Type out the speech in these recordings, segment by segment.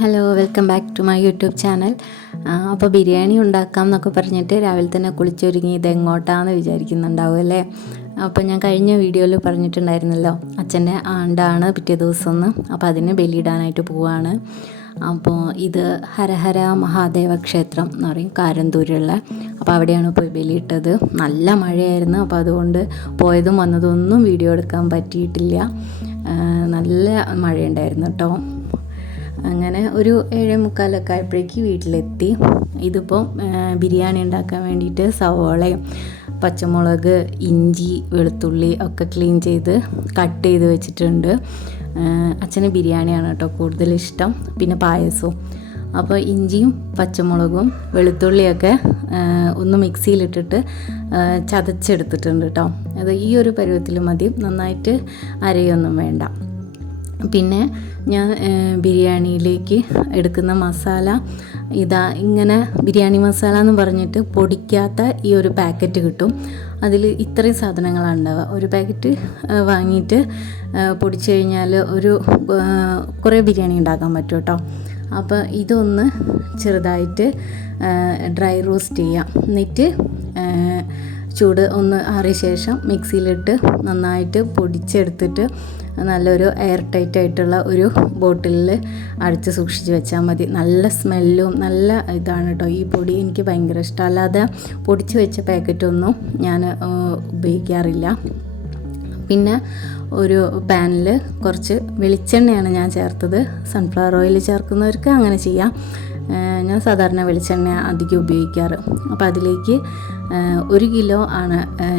Hello, welcome back to my YouTube channel. അപ്പോൾ ബിരിയാണി ഉണ്ടാക്കാം എന്നൊക്കെ പറഞ്ഞിട്ട് രാവിലെ തന്നെ കുളിച്ചൊരുങ്ങി ഇത് എങ്ങോട്ടാണെന്ന് വിചാരിക്കുന്നുണ്ടാവും അല്ലേ. അപ്പോൾ ഞാൻ കഴിഞ്ഞ വീഡിയോയിൽ പറഞ്ഞിട്ടുണ്ടായിരുന്നല്ലോ, അച്ഛൻ്റെ ആണ്ടാണ് പിറ്റേ ദിവസം ഒന്ന്. അപ്പോൾ അതിന് ബലിയിടാനായിട്ട് പോവാണ്. അപ്പോൾ ഇത് ഹരഹര മഹാദേവ ക്ഷേത്രം എന്ന് പറയും, കാരന്തൂരുള്ള. അപ്പോൾ അവിടെയാണ് പോയി ബലിയിട്ടത്. നല്ല മഴയായിരുന്നു, അപ്പോൾ അതുകൊണ്ട് പോയതും വന്നതും ഒന്നും വീഡിയോ എടുക്കാൻ പറ്റിയിട്ടില്ല. നല്ല മഴയുണ്ടായിരുന്നു കേട്ടോ. അങ്ങനെ ഒരു 7:45 ആയപ്പോഴേക്ക് വീട്ടിലെത്തി. ഇതിപ്പോൾ ബിരിയാണി ഉണ്ടാക്കാൻ വേണ്ടിയിട്ട് സവോളയും പച്ചമുളക്, ഇഞ്ചി, വെളുത്തുള്ളി ഒക്കെ ക്ലീൻ ചെയ്ത് കട്ട് ചെയ്ത് വെച്ചിട്ടുണ്ട്. അച്ഛന് ബിരിയാണിയാണ് കേട്ടോ കൂടുതൽ ഇഷ്ടം, പിന്നെ പായസവും. അപ്പോൾ ഇഞ്ചിയും പച്ചമുളകും വെളുത്തുള്ളിയൊക്കെ ഒന്ന് മിക്സിയിലിട്ടിട്ട് ചതച്ചെടുത്തിട്ടുണ്ട് കേട്ടോ. അത് ഈ ഒരു പരുവത്തിൽ മതി, നന്നായിട്ട് അരയൊന്നും വേണ്ട. പിന്നെ ഞാൻ ബിരിയാണിയിലേക്ക് എടുക്കുന്ന മസാല ഇങ്ങനെ ബിരിയാണി മസാല എന്ന് പറഞ്ഞിട്ട് പൊടിക്കാത്ത ഈ ഒരു പാക്കറ്റ് കിട്ടും. അതിൽ ഇത്രയും സാധനങ്ങളാണ് ഉണ്ടാവുക. ഒരു പാക്കറ്റ് വാങ്ങിയിട്ട് പൊടിച്ചു കഴിഞ്ഞാൽ കുറേ ബിരിയാണി ഉണ്ടാക്കാൻ പറ്റും കേട്ടോ. അപ്പോൾ ഇതൊന്ന് ചെറുതായിട്ട് ഡ്രൈ റോസ്റ്റ് ചെയ്യാം. എന്നിട്ട് ചൂട് ഒന്ന് ആറിയ ശേഷം മിക്സിയിലിട്ട് നന്നായിട്ട് പൊടിച്ചെടുത്തിട്ട് നല്ലൊരു എയർ ടൈറ്റ് ആയിട്ടുള്ള ഒരു ബോട്ടിലിൽ അടച്ച് സൂക്ഷിച്ച് വെച്ചാൽ മതി. നല്ല സ്മെല്ലും നല്ല ഇതാണ് കേട്ടോ ഈ പൊടി. എനിക്ക് ഭയങ്കര ഇഷ്ടം. അല്ലാതെ പൊടിച്ച് വെച്ച പാക്കറ്റൊന്നും ഞാൻ ഉപയോഗിക്കാറില്ല. പിന്നെ ഒരു പാനിൽ കുറച്ച് വെളിച്ചെണ്ണയാണ് ഞാൻ ചേർത്തത്. സൺഫ്ലവർ ഓയിൽ ചേർക്കുന്നവർക്ക് അങ്ങനെ ചെയ്യാം. ഞാൻ സാധാരണ വെളിച്ചെണ്ണ അധികം ഉപയോഗിക്കാറ്. അപ്പോൾ അതിലേക്ക് 1 കിലോ ആണ്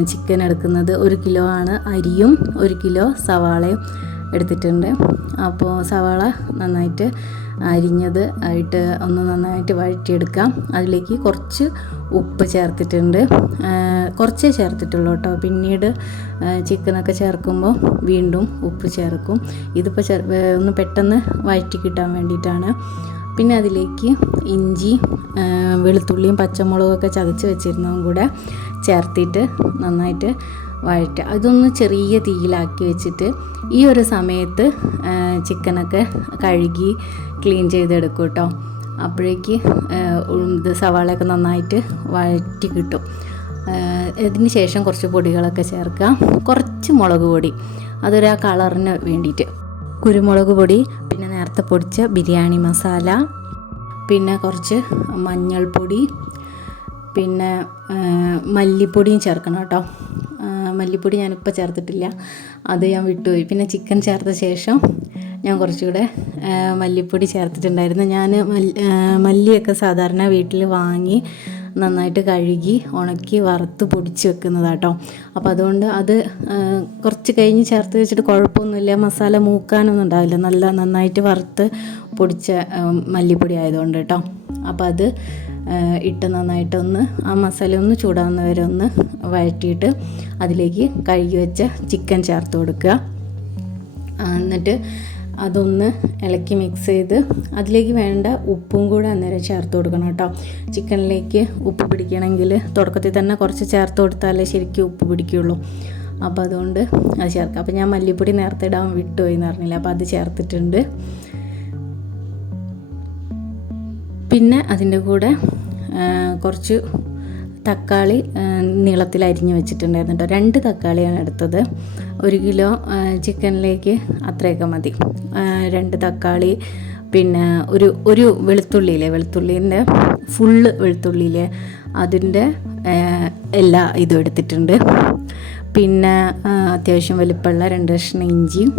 ചിക്കൻ എടുക്കുന്നത്. 1 കിലോ ആണ് അരിയും 1 കിലോ സവാളയും എടുത്തിട്ടുണ്ട്. അപ്പോൾ സവാള നന്നായിട്ട് അരിഞ്ഞത് ആയിട്ട് ഒന്ന് നന്നായിട്ട് വഴറ്റിയെടുക്കാം. അതിലേക്ക് കുറച്ച് ഉപ്പ് ചേർത്തിട്ടുണ്ട്. കുറച്ചേ ചേർത്തിട്ടുള്ളൂ കേട്ടോ. പിന്നീട് ചിക്കനൊക്കെ ചേർക്കുമ്പോൾ വീണ്ടും ഉപ്പ് ചേർക്കും. ഇതിപ്പോൾ ഒന്ന് പെട്ടെന്ന് വഴറ്റി കിട്ടാൻ വേണ്ടിയിട്ടാണ്. പിന്നെ അതിലേക്ക് ഇഞ്ചി, വെളുത്തുള്ളിയും പച്ചമുളകൊക്കെ ചതച്ച് വെച്ചിരുന്നതും കൂടെ ചേർത്തിട്ട് നന്നായിട്ട് വഴറ്റുക. അതൊന്ന് ചെറിയ തീയിലാക്കി വെച്ചിട്ട് ഈ ഒരു സമയത്ത് ചിക്കനൊക്കെ കഴുകി ക്ലീൻ ചെയ്തെടുക്കും കേട്ടോ. അപ്പോഴേക്ക് ഇത് സവാളയൊക്കെ നന്നായിട്ട് വഴറ്റി കിട്ടും. ഇതിന് ശേഷം കുറച്ച് പൊടികളൊക്കെ ചേർക്കുക. കുറച്ച് മുളക് പൊടി, അതൊരു കളറിന് വേണ്ടിയിട്ട്. കുരുമുളക് പൊടി, പിന്നെ നേരത്തെ പൊടിച്ച ബിരിയാണി മസാല, പിന്നെ കുറച്ച് മഞ്ഞൾപ്പൊടി, പിന്നെ മല്ലിപ്പൊടിയും ചേർക്കണം കേട്ടോ. മല്ലിപ്പൊടി ഞാനിപ്പോൾ ചേർത്തിട്ടില്ല, അത് ഞാൻ വിട്ടുപോയി. പിന്നെ ചിക്കൻ ചേർത്ത ശേഷം ഞാൻ കുറച്ചുകൂടെ മല്ലിപ്പൊടി ചേർത്തിട്ടുണ്ടായിരുന്നു. ഞാൻ മല്ലിയൊക്കെ സാധാരണ വീട്ടിൽ വാങ്ങി നന്നായിട്ട് കഴുകി ഉണക്കി വറുത്ത് പൊടിച്ച് വെക്കുന്നതാണ് കേട്ടോ. അപ്പോൾ അതുകൊണ്ട് അത് കുറച്ച് കഴിഞ്ഞ് ചേർത്ത് വെച്ചിട്ട് കുഴപ്പമൊന്നുമില്ല. മസാല മൂക്കാനൊന്നും ഉണ്ടാവില്ല. നന്നായിട്ട് വറുത്ത് പൊടിച്ച മല്ലിപ്പൊടി ആയതുകൊണ്ട് കേട്ടോ. അപ്പോൾ അത് ഇട്ട് നന്നായിട്ടൊന്ന് ആ മസാല ഒന്ന് ചൂടാവുന്ന വരെ ഒന്ന് വഴറ്റിയിട്ട് അതിലേക്ക് കഴുകി വെച്ച ചിക്കൻ ചേർത്ത് കൊടുക്കുക. എന്നിട്ട് അതൊന്ന് ഇളക്കി മിക്സ് ചെയ്ത് അതിലേക്ക് വേണ്ട ഉപ്പും കൂടെ അന്നേരം ചേർത്ത് കൊടുക്കണം കേട്ടോ. ചിക്കനിലേക്ക് ഉപ്പ് പിടിക്കണമെങ്കിൽ തുടക്കത്തിൽ തന്നെ കുറച്ച് ചേർത്ത് കൊടുത്താലേ ശരിക്കും ഉപ്പ് പിടിക്കുകയുള്ളൂ. അപ്പോൾ അതുകൊണ്ട് അത് ചേർക്കാം. അപ്പോൾ ഞാൻ മല്ലിപ്പൊടി നേരത്തെ ഇടാൻ വിട്ടുപോയി എന്ന് പറഞ്ഞില്ല, അപ്പോൾ അത് ചേർത്തിട്ടുണ്ട്. പിന്നെ അതിൻ്റെ കൂടെ കുറച്ച് തക്കാളി നീളത്തിൽ അരിഞ്ഞ് വെച്ചിട്ടുണ്ടായിരുന്നു കേട്ടോ. 2 തക്കാളിയാണ് എടുത്തത്. 1 കിലോ ചിക്കനിലേക്ക് അത്രയൊക്കെ മതി. 2 തക്കാളി, പിന്നെ ഒരു വെളുത്തുള്ളീൻ്റെ ഫുള്ള് വെളുത്തുള്ളിയിലെ അതിൻ്റെ എല്ലാ ഇതും എടുത്തിട്ടുണ്ട്. പിന്നെ അത്യാവശ്യം വലിപ്പമുള്ള 2 കഷ്ണം ഇഞ്ചിയും,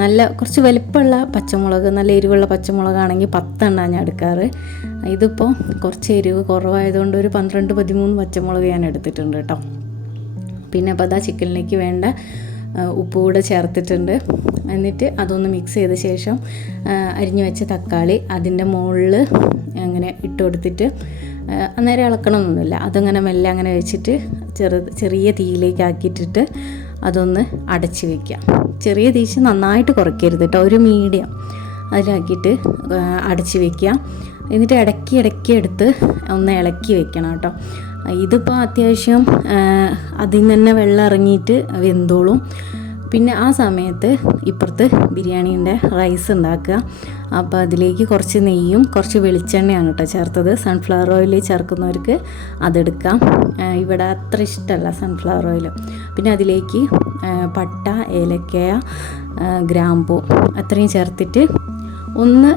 നല്ല കുറച്ച് വലിപ്പമുള്ള പച്ചമുളക്, നല്ല എരിവുള്ള പച്ചമുളകാണെങ്കിൽ 10 എണ്ണം ഞാൻ എടുക്കാറ്. ഇതിപ്പോൾ കുറച്ച് എരിവ് കുറവായതുകൊണ്ട് ഒരു 12-13 പച്ചമുളക് ഞാൻ എടുത്തിട്ടുണ്ട് കേട്ടോ. പിന്നെ അപ്പോൾ അതാ ചിക്കനിലേക്ക് വേണ്ട ഉപ്പ് കൂടെ ചേർത്തിട്ടുണ്ട്. എന്നിട്ട് അതൊന്ന് മിക്സ് ചെയ്ത ശേഷം അരിഞ്ഞു വെച്ച തക്കാളി അതിൻ്റെ മുകളിൽ അങ്ങനെ ഇട്ട് കൊടുത്തിട്ട് അന്നേരം ഇളക്കണമെന്നൊന്നുമില്ല. അതങ്ങനെ മെല്ലെ അങ്ങനെ വെച്ചിട്ട് ചെറിയ തീയിലേക്ക് ആക്കിയിട്ടിട്ട് അതൊന്ന് അടച്ച് വയ്ക്കാം. ചെറിയ തീച്ച് നന്നായിട്ട് കുറയ്ക്കരുത് കേട്ടോ, ഒരു മീഡിയം അതിലാക്കിയിട്ട് അടച്ച് വയ്ക്കുക. എന്നിട്ട് ഇടയ്ക്ക് എടുത്ത് ഒന്ന് ഇളക്കി വെക്കണം കേട്ടോ. ഇതിപ്പോൾ അത്യാവശ്യം അതിൽ നിന്ന് തന്നെ വെള്ളം ഇറങ്ങിയിട്ട് വെന്തോളും. പിന്നെ ആ സമയത്ത് ഇപ്പുറത്ത് ബിരിയാണീൻ്റെ റൈസ് ഉണ്ടാക്കുക. അപ്പോൾ അതിലേക്ക് കുറച്ച് നെയ്യും കുറച്ച് വെളിച്ചെണ്ണയാണ് കേട്ടോ ചേർത്തത്. സൺഫ്ലവർ ഓയിൽ ചേർക്കുന്നവർക്ക് അതെടുക്കാം. ഇവിടെ അത്ര ഇഷ്ടമല്ല സൺഫ്ലവർ ഓയിൽ. പിന്നെ അതിലേക്ക് പട്ട, ഏലക്ക, ഗ്രാമ്പൂ അത്രയും ചേർത്തിട്ട് ഒന്ന്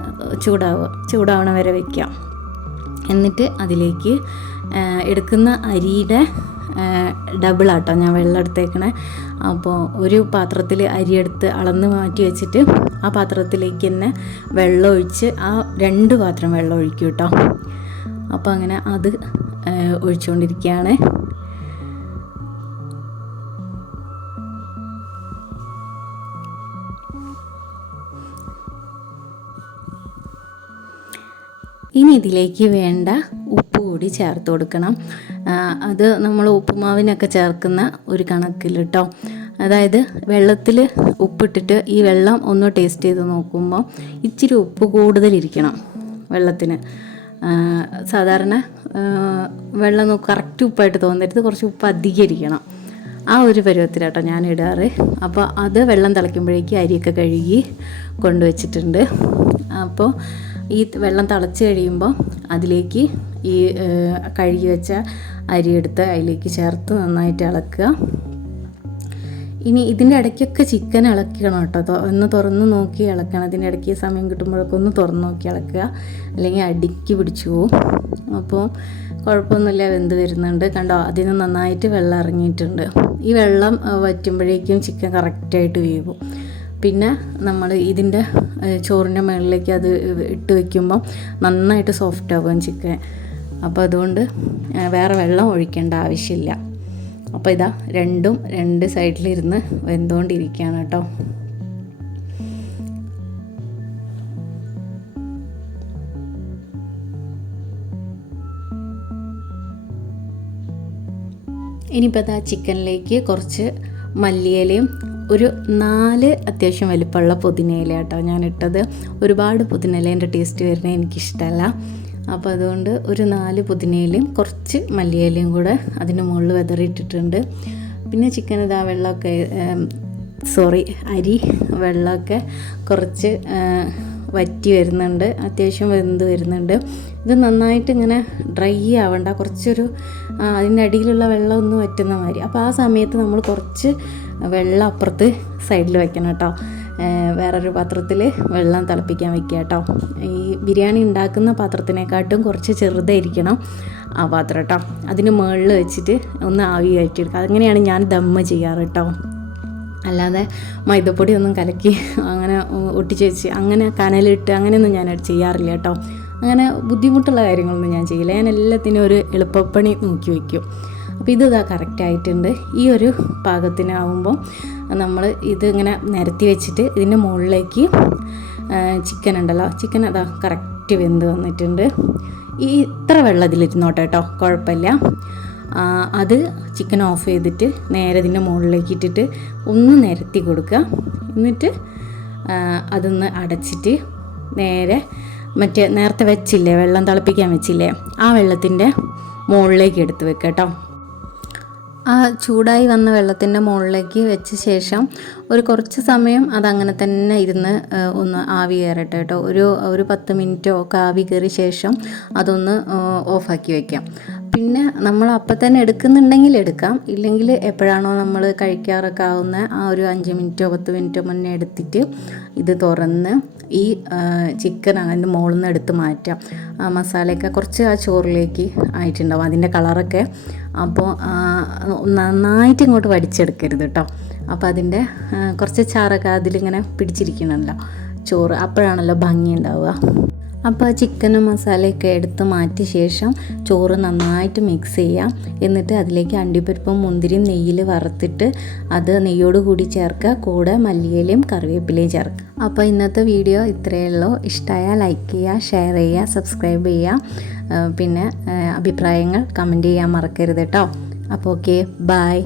ചൂടാവണ വരെ വയ്ക്കാം. എന്നിട്ട് അതിലേക്ക് എടുക്കുന്ന അരിയുടെ ഡബിളാട്ടോ ഞാൻ വെള്ളം എടുത്തേക്കണേ. അപ്പോൾ ഒരു പാത്രത്തിൽ അരിയെടുത്ത് അളന്ന് മാറ്റി വെച്ചിട്ട് ആ പാത്രത്തിലേക്ക് തന്നെ വെള്ളം ഒഴിച്ച് ആ 2 പാത്രം വെള്ളം ഒഴിക്കും കേട്ടോ. അപ്പോൾ അങ്ങനെ അത് ഒഴിച്ചുകൊണ്ടിരിക്കുകയാണ്. ഇനി ഇതിലേക്ക് വേണ്ട ഉപ്പ് കൂടി ചേർത്ത് കൊടുക്കണം. അത് നമ്മൾ ഉപ്പുമാവിനൊക്കെ ചേർക്കുന്ന ഒരു കണക്കിൽ കേട്ടോ. അതായത് വെള്ളത്തിൽ ഉപ്പിട്ടിട്ട് ഈ വെള്ളം ഒന്ന് ടേസ്റ്റ് ചെയ്ത് നോക്കുമ്പോൾ ഇച്ചിരി ഉപ്പ് കൂടുതലിരിക്കണം വെള്ളത്തിന്. സാധാരണ വെള്ളം കറക്റ്റ് ഉപ്പായിട്ട് തോന്നരുത്, കുറച്ച് ഉപ്പ് അധികം ഇരിക്കണം. ആ ഒരു പരുവത്തിലാട്ടോ ഞാൻ ഇടാറ്. അപ്പോൾ അത് വെള്ളം തിളയ്ക്കുമ്പോഴേക്കും അരിയൊക്കെ കഴുകി കൊണ്ടുവച്ചിട്ടുണ്ട്. അപ്പോൾ ഈ വെള്ളം തിളച്ച് കഴിയുമ്പോൾ അതിലേക്ക് ഈ കഴുകി വെച്ച അരിയെടുത്ത് അതിലേക്ക് ചേർത്ത് നന്നായിട്ട് ഇളക്കുക. ഇനി ഇതിൻ്റെ ഇടയ്ക്കൊക്കെ ചിക്കൻ ഇളക്കണം കേട്ടോ. ഒന്ന് തുറന്ന് നോക്കി ഇളക്കണം. ഇതിൻ്റെ ഇടയ്ക്ക് സമയം കിട്ടുമ്പോഴൊക്കെ ഒന്ന് തുറന്ന് നോക്കി ഇളക്കുക, അല്ലെങ്കിൽ അടിക്ക് പിടിച്ചു പോവും. അപ്പോൾ കുഴപ്പമൊന്നുമില്ല, വെന്ത് വരുന്നുണ്ട്. കണ്ടോ, അതിന് നന്നായിട്ട് വെള്ളം ഇറങ്ങിയിട്ടുണ്ട്. ഈ വെള്ളം വറ്റുമ്പോഴേക്കും ചിക്കൻ കറക്റ്റായിട്ട് വേവും. പിന്നെ നമ്മൾ ഇതിൻ്റെ ചോറിൻ്റെ മുകളിലേക്ക് അത് ഇട്ട് വയ്ക്കുമ്പോൾ നന്നായിട്ട് സോഫ്റ്റ് ആകും ചിക്കൻ. അപ്പോൾ അതുകൊണ്ട് വേറെ വെള്ളം ഒഴിക്കേണ്ട ആവശ്യമില്ല. അപ്പോൾ ഇതാ രണ്ടും 2 സൈഡിലിരുന്ന് വെന്തുകൊണ്ടിരിക്കുകയാണ് കേട്ടോ. ഇനിയിപ്പോൾ ഇതാ ചിക്കനിലേക്ക് കുറച്ച് മല്ലിയിലയും ഒരു 4 അത്യാവശ്യം വലിപ്പമുള്ള പുതിനയില കേട്ടോ ഞാൻ ഇട്ടത്. ഒരുപാട് പുതിനയിലേൻ്റെ ടേസ്റ്റ് വരുന്നത് എനിക്കിഷ്ടമല്ല. അപ്പോൾ അതുകൊണ്ട് ഒരു 4 പുതിനയിലയും കുറച്ച് മല്ലിയിലയും കൂടെ അതിന് മുകളിൽ വിതറിയിട്ടിട്ടുണ്ട്. പിന്നെ ചിക്കൻ ഇതാ വെള്ളമൊക്കെ അരി വെള്ളമൊക്കെ കുറച്ച് വറ്റി വരുന്നുണ്ട്, അത്യാവശ്യം വെന്ത് വരുന്നുണ്ട്. ഇത് നന്നായിട്ട് ഇങ്ങനെ ഡ്രൈ ആവണ്ട, കുറച്ചൊരു അതിൻ്റെ അടിയിലുള്ള വെള്ളം ഒന്ന് വറ്റുന്ന മാതിരി. അപ്പോൾ ആ സമയത്ത് നമ്മൾ കുറച്ച് വെള്ളം അപ്പുറത്ത് സൈഡിൽ വെക്കണം കേട്ടോ. വേറൊരു പാത്രത്തിൽ വെള്ളം തിളപ്പിക്കാൻ വെക്കുക കേട്ടോ. ഈ ബിരിയാണി ഉണ്ടാക്കുന്ന പാത്രത്തിനെക്കാട്ടും കുറച്ച് ചെറുതായിരിക്കണം ആ പാത്രം കേട്ടോ. അതിന് മുകളിൽ വെച്ചിട്ട് ഒന്ന് ആവി കയറ്റിയെടുക്കുക. അങ്ങനെയാണ് ഞാൻ ദമ്മ് ചെയ്യാറ് കേട്ടോ. അല്ലാതെ മൈദപ്പൊടി ഒന്നും കലക്കി അങ്ങനെ ഒട്ടിച്ച് വെച്ച് അങ്ങനെ കനലിട്ട് അങ്ങനെയൊന്നും ഞാൻ ചെയ്യാറില്ല കേട്ടോ. അങ്ങനെ ബുദ്ധിമുട്ടുള്ള കാര്യങ്ങളൊന്നും ഞാൻ ചെയ്യില്ല. ഞാൻ എല്ലാത്തിനും ഒരു എളുപ്പപ്പണി നോക്കി വയ്ക്കും. അപ്പോൾ ഇതാ കറക്റ്റായിട്ടുണ്ട്. ഈ ഒരു പാകത്തിനാവുമ്പോൾ നമ്മൾ ഇതിങ്ങനെ നിരത്തി വെച്ചിട്ട് ഇതിൻ്റെ മുകളിലേക്ക് ചിക്കൻ ഉണ്ടല്ലോ, ചിക്കൻ അതാ കറക്റ്റ് വെന്ത് വന്നിട്ടുണ്ട്. ഈ ഇത്ര വെള്ളം ഇതിലിരുന്നോട്ടെ കേട്ടോ, കുഴപ്പമില്ല. അത് ചിക്കൻ ഓഫ് ചെയ്തിട്ട് നേരെ ഇതിൻ്റെ മുകളിലേക്ക് ഇട്ടിട്ട് ഒന്ന് നിരത്തി കൊടുക്കുക. എന്നിട്ട് അതൊന്ന് അടച്ചിട്ട് നേരെ നേരത്തെ വെച്ചില്ലേ, വെള്ളം തിളപ്പിക്കാൻ വെച്ചില്ലേ, ആ വെള്ളത്തിൻ്റെ മുകളിലേക്ക് എടുത്ത് വെക്കുക കേട്ടോ. ആ ചൂടായി വന്ന വെള്ളത്തിൻ്റെ മുകളിലേക്ക് വെച്ച ശേഷം കുറച്ച് സമയം അതങ്ങനെ തന്നെ ഇരുന്ന് ഒന്ന് ആവി കയറട്ടെ കേട്ടോ. ഒരു 10 മിനിറ്റോ ഒക്കെ ആവി കയറിയ ശേഷം അതൊന്ന് ഓഫാക്കി വയ്ക്കാം. പിന്നെ നമ്മൾ അപ്പം തന്നെ എടുക്കുന്നുണ്ടെങ്കിൽ എടുക്കാം, ഇല്ലെങ്കിൽ എപ്പോഴാണോ നമ്മൾ കഴിക്കാറൊക്കെ ആവുന്ന ആ ഒരു 5 മിനിറ്റോ 10 മിനിറ്റോ മുന്നേ എടുത്തിട്ട് ഇത് തുറന്ന് ഈ ചിക്കൻ അതിൻ്റെ മുകളിൽ നിന്ന് എടുത്ത് മാറ്റാം. ആ മസാലയൊക്കെ കുറച്ച് ആ ചോറിലേക്ക് ആയിട്ടുണ്ടാവും, അതിൻ്റെ കളറൊക്കെ. അപ്പോൾ നന്നായിട്ട് ഇങ്ങോട്ട് വടിച്ചെടുക്കരുത് കേട്ടോ. അപ്പോൾ അതിൻ്റെ കുറച്ച് ചാറൊക്കെ അതിലിങ്ങനെ പിടിച്ചിരിക്കണമല്ലോ ചോറ്, അപ്പോഴാണല്ലോ ഭംഗി ഉണ്ടാവുക. അപ്പോൾ ചിക്കനും മസാലയൊക്കെ എടുത്ത് മാറ്റിയ ശേഷം ചോറ് നന്നായിട്ട് മിക്സ് ചെയ്യാം. എന്നിട്ട് അതിലേക്ക് അണ്ടിപ്പരിപ്പും മുന്തിരിയും നെയ്യിൽ വറുത്തിട്ട് അത് നെയ്യോട് കൂടി ചേർക്കുക. കൂടെ മല്ലിയിലയും കറിവേപ്പിലയും ചേർക്കുക. അപ്പോൾ ഇന്നത്തെ വീഡിയോ ഇത്രയേ ഉള്ളൂ. ഇഷ്ടമായാൽ ലൈക്ക് ചെയ്യുക, ഷെയർ ചെയ്യുക, സബ്സ്ക്രൈബ് ചെയ്യുക. പിന്നെ അഭിപ്രായങ്ങൾ കമൻറ്റ് ചെയ്യാൻ മറക്കരുത് കേട്ടോ. അപ്പോൾ ഓക്കെ, ബൈ.